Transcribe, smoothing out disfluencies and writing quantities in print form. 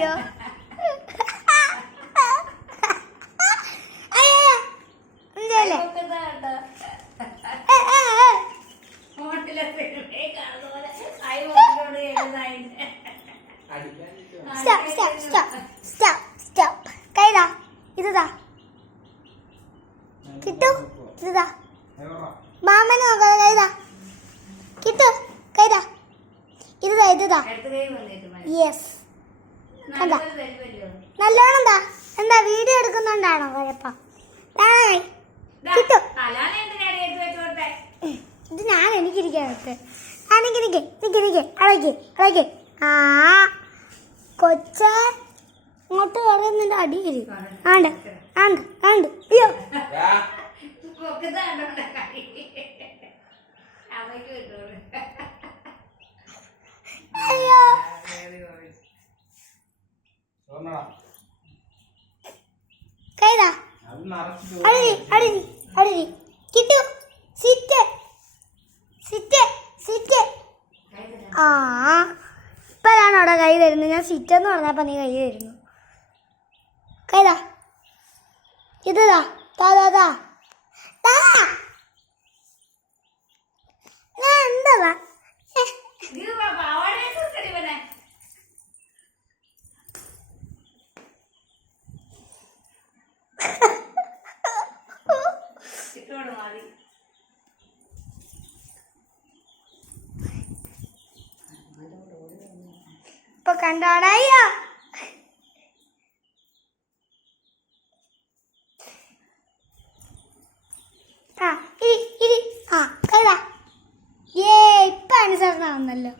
അയ്യോ കൈതാ ഇതാ കിട്ടു ഇതാ മാമന് നോക്കാതെ കൈതാ കിട്ടു കൈതാ ഇതാ യെസ് നല്ലോണം എന്താ എന്താ വീഡിയോ എടുക്കുന്നുണ്ടാണോ കുഴപ്പം കിട്ടു ഇത് ഞാൻ എനിക്കിരിക്കാനത്ത് അളയ്ക്ക് ആ കൊച്ച ഇങ്ങോട്ട് പറയുന്നതിന്റെ അടി വരും ആണ്ട് ആണ്ട് ആണ്ട് അയ്യോ അയ്യോ കൈതാ അടി കിട്ടു സിറ്റ് സിറ്റ് സിറ്റ് ആ ഇപ്പോഴാണ് അവിടെ കൈ തരുന്നത് ഞാൻ സിറ്റ് എന്ന് പറഞ്ഞപ്പോൾ നീ കൈ തരുന്നു കൈതാ ഇതാ താ ഞാൻ എന്താ ഇപ്പൊ കണ്ടോടായ്യോ ആ ഇരി ആ കൈതാ ഇപ്പൊ അനുസരണമാവുന്നല്ലോ